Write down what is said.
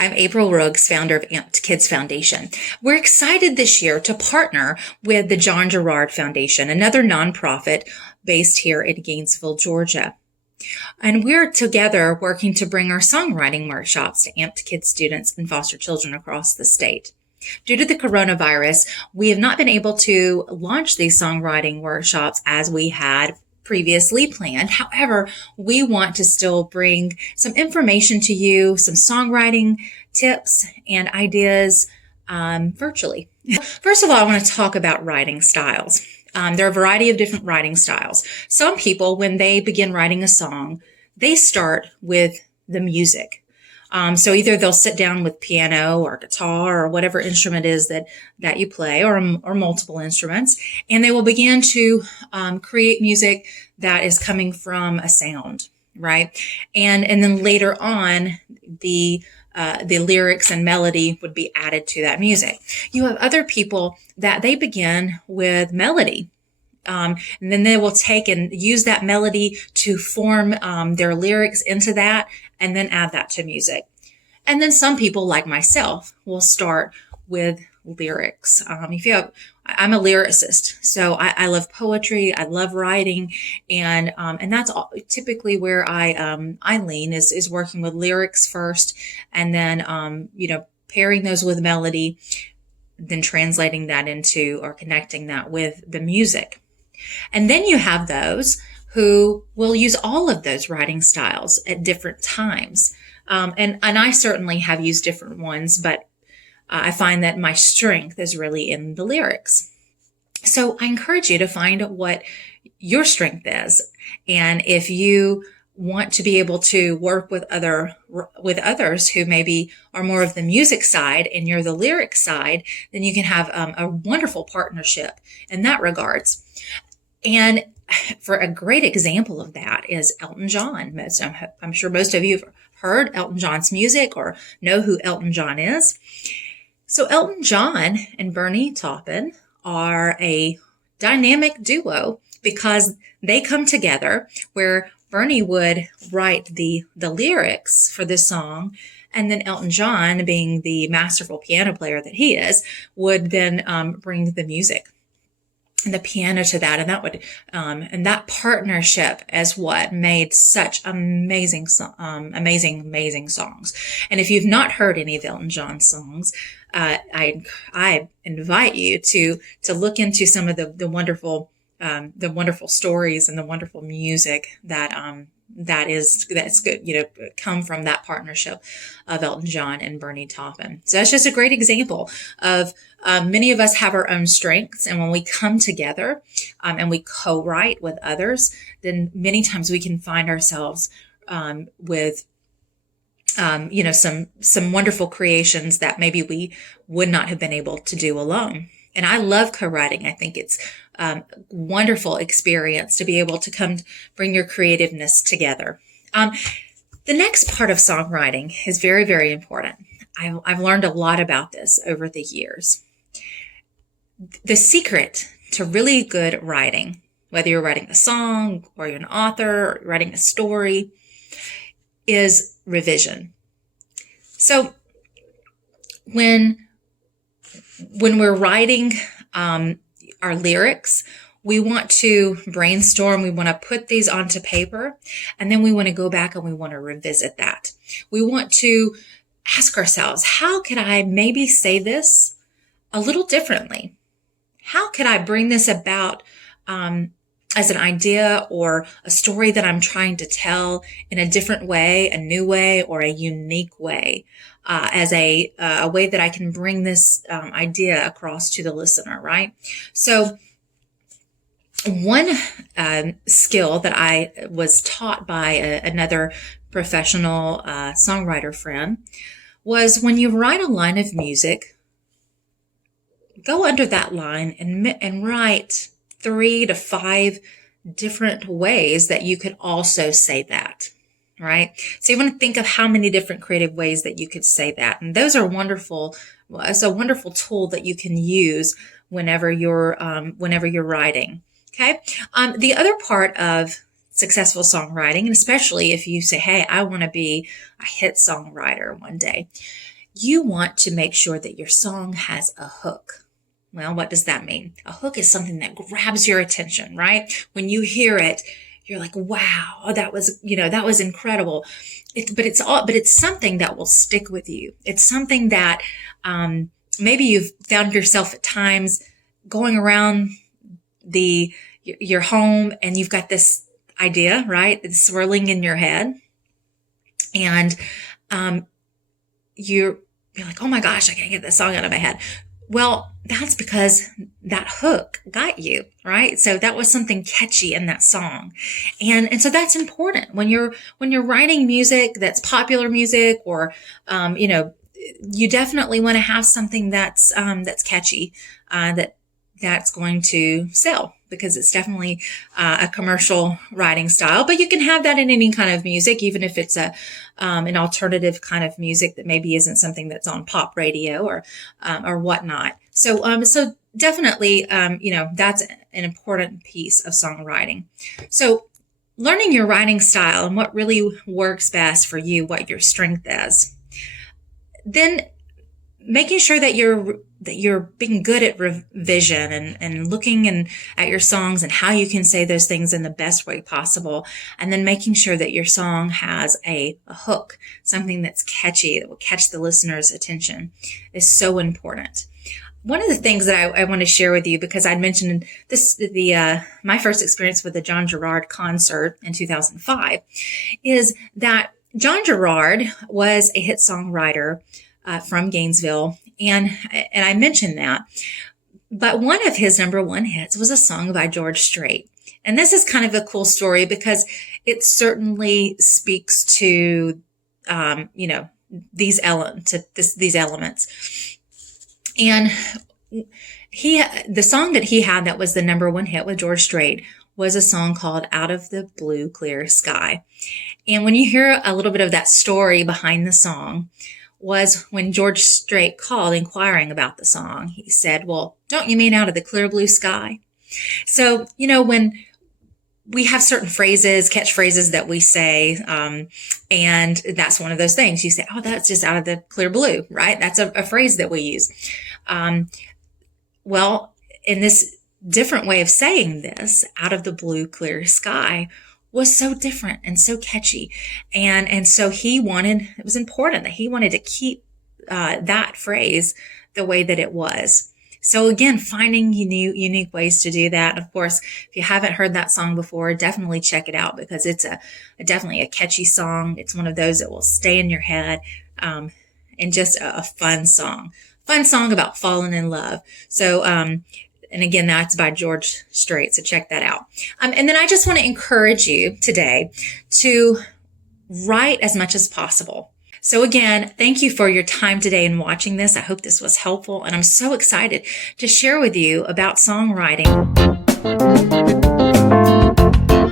I'm April Rooks, founder of Amped Kids Foundation. We're excited this year to partner with the John Gerard Foundation, another nonprofit based here in Gainesville, Georgia. And we're together working to bring our songwriting workshops to Amped Kids students and foster children across the state. Due to the coronavirus, we have not been able to launch these songwriting workshops as we had previously planned. However, we want to still bring some information to you, some songwriting tips and ideas virtually. First of all, I want to talk about writing styles. There are a variety of different writing styles. Some people, when they begin writing a song, they start with the music. So either they'll sit down with piano or guitar or whatever instrument is that you play, or multiple instruments, and they will begin to create music that is coming from a sound, right? And then later on, the lyrics and melody would be added to that music. You have other people that they begin with melody. And then they will take and use that melody to form their lyrics into that and then add that to music. And then some people, like myself, will start with lyrics. I'm a lyricist, so I love poetry. I love writing, and that's typically where I lean is working with lyrics first, and then pairing those with melody, then translating that into or connecting that with the music. And then you have those who will use all of those writing styles at different times. And I certainly have used different ones, but I find that my strength is really in the lyrics. So I encourage you to find what your strength is. And if you want to be able to work with others who maybe are more of the music side and you're the lyric side, then you can have a wonderful partnership in that regards. And for a great example of that is Elton John. I'm sure most of you have heard Elton John's music or know who Elton John is. So Elton John and Bernie Taupin are a dynamic duo because they come together where Bernie would write the lyrics for this song, and then Elton John, being the masterful piano player that he is, would then bring the music and the piano to that, and that would and that partnership is what made such amazing songs. And if you've not heard any of Elton John's songs, I invite you to look into some of the wonderful stories and the wonderful music that's good, come from that partnership of Elton John and Bernie Taupin. So that's just a great example of many of us have our own strengths, and when we come together and we co-write with others, then many times we can find ourselves with some wonderful creations that maybe we would not have been able to do alone. And I love co-writing. I think it's a wonderful experience to be able to bring your creativeness together. The next part of songwriting is very, very important. I've learned a lot about this over the years. The secret to really good writing, whether you're writing a song or you're an author or writing a story, is revision. So when we're writing our lyrics, we want to brainstorm, we want to put these onto paper, and then we want to go back and we want to revisit that. We want to ask ourselves, how could I maybe say this a little differently? How could I bring this about as an idea or a story that I'm trying to tell in a different way, a new way, or a unique way, as a way that I can bring this idea across to the listener, right? So one skill that I was taught by another professional songwriter friend was when you write a line of music, go under that line and write 3 to 5 different ways that you could also say that, right? So you want to think of how many different creative ways that you could say that. And those are wonderful. It's a wonderful tool that you can use whenever you're writing. Okay. The other part of successful songwriting, and especially if you say, hey, I want to be a hit songwriter one day, you want to make sure that your song has a hook. Well, what does that mean? A hook is something that grabs your attention, right? When you hear it, you're like, wow, that was incredible. But it's something that will stick with you. It's something that, maybe you've found yourself at times going around your home and you've got this idea, right? It's swirling in your head. And, you're like, oh my gosh, I can't get this song out of my head. Well, that's because that hook got you, right? So that was something catchy in that song. And so that's important when you're writing music that's popular music, or, you definitely want to have something that's catchy, that's going to sell, because it's definitely a commercial writing style. But you can have that in any kind of music, even if it's an alternative kind of music that maybe isn't something that's on pop radio or whatnot. So definitely, that's an important piece of songwriting. So learning your writing style and what really works best for you, what your strength is. Then making sure that you're being good at revision and looking at your songs and how you can say those things in the best way possible. And then making sure that your song has a hook, something that's catchy, that will catch the listener's attention, is so important. One of the things that I want to share with you, because I'd mentioned my first experience with the John Gerard concert in 2005, is that John Gerard was a hit songwriter from Gainesville, and I mentioned that. But one of his number one hits was a song by George Strait. And this is kind of a cool story because it certainly speaks to, these elements. And the song that he had that was the number one hit with George Strait was a song called Out of the Blue Clear Sky. And when you hear a little bit of that story behind the song, was when George Strait called inquiring about the song, he said, well, don't you mean out of the clear blue sky? So, when we have certain phrases, catchphrases that we say, and that's one of those things. You say, oh, that's just out of the clear blue, right? That's a phrase that we use. Well, in this different way of saying this, out of the blue clear sky, was so different and so catchy. And so it was important that he wanted to keep that phrase the way that it was. So again, finding unique ways to do that. Of course, if you haven't heard that song before, definitely check it out, because it's definitely a catchy song. It's one of those that will stay in your head, and just a fun song about falling in love. So, and again, that's by George Strait. So check that out. And then I just want to encourage you today to write as much as possible. So again, thank you for your time today in watching this. I hope this was helpful, and I'm so excited to share with you about songwriting.